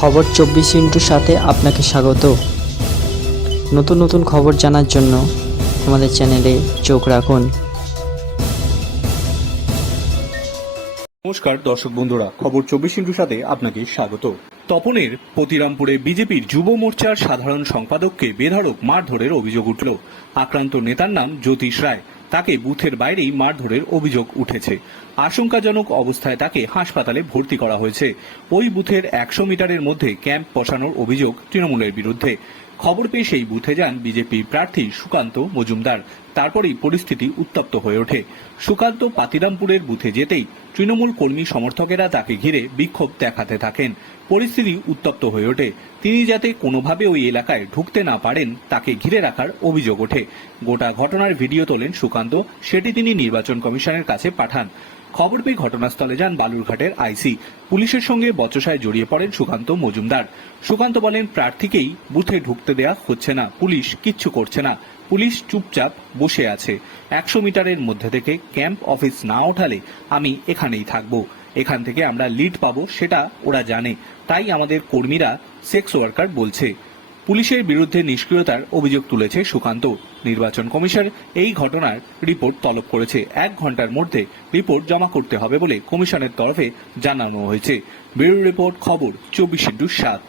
খবর চব্বিশ ইন্টুর সাথে আপনাকে স্বাগত। নতুন নতুন খবর জানার জন্য আমাদের চ্যানেলে চোখ রাখুন। নমস্কার দর্শক বন্ধুরা, খবর চব্বিশ ইন্টুর সাথে আপনাকে স্বাগত। তপনের পতিরামপুরে বিজেপির যুব মোর্চার সাধারণ সম্পাদককে বেধড়ক মারধরের অভিযোগ উঠল। আক্রান্ত নেতার নাম জ্যোতিষ রায়। তাকে বুথের বাইরেই মারধরের অভিযোগ উঠেছে। আশঙ্কাজনক অবস্থায় তাকে হাসপাতালে ভর্তি করা হয়েছে। ওই বুথের একশো মিটারের মধ্যে ক্যাম্প বসানোর অভিযোগ তৃণমূলের বিরুদ্ধে। খবর পেয়ে সেই বুথে যান বিজেপি প্রার্থী সুকান্ত মজুমদার। তারপরেই পরিস্থিতি উত্তপ্ত হয়ে ওঠে। সুকান্ত পাতিরামপুরের বুথে যেতেই তৃণমূল কর্মী সমর্থকেরা তাকে ঘিরে বিক্ষোভ দেখাতে থাকেন। পরিস্থিতি উত্তপ্ত হয়ে ওঠে। তিনি যাতে কোনোভাবে ওই এলাকায় ঢুকতে না পারেন, তাকে ঘিরে রাখার অভিযোগ ওঠে। গোটা ঘটনার ভিডিও তোলেন সুকান্ত। সেটি তিনি নির্বাচন কমিশনের কাছে পাঠান। খবর পেয়ে ঘটনাস্থলে যান বালুরঘাটের আইসি। পুলিশের সঙ্গে বচসায় জড়িয়ে পড়েন সুকান্ত মজুমদার। সুকান্ত বলেন, প্রার্থীকেই বুথে ঢুকতে দেয়া হচ্ছে না। পুলিশ কিচ্ছু করছে না। পুলিশ চুপচাপ বসে আছে। একশো মিটারের মধ্যে থেকে ক্যাম্প অফিস না ওঠালে আমি এখানেই থাকব। এখান থেকে আমরা লিড পাবো, সেটা ওরা জানে। তাই আমাদের কর্মীরা সেক্স ওয়ার্কার বলছে। পুলিশের বিরুদ্ধে নিষ্ক্রিয়তার অভিযোগ তুলেছে সুকান্ত। নির্বাচন কমিশন এই ঘটনার রিপোর্ট তলব করেছে। এক ঘণ্টার মধ্যে রিপোর্ট জমা করতে হবে বলে কমিশনের তরফে জানানো হয়েছে। ব্যুরো রিপোর্ট, খবর, চব্বিশ ইন্টু সাত।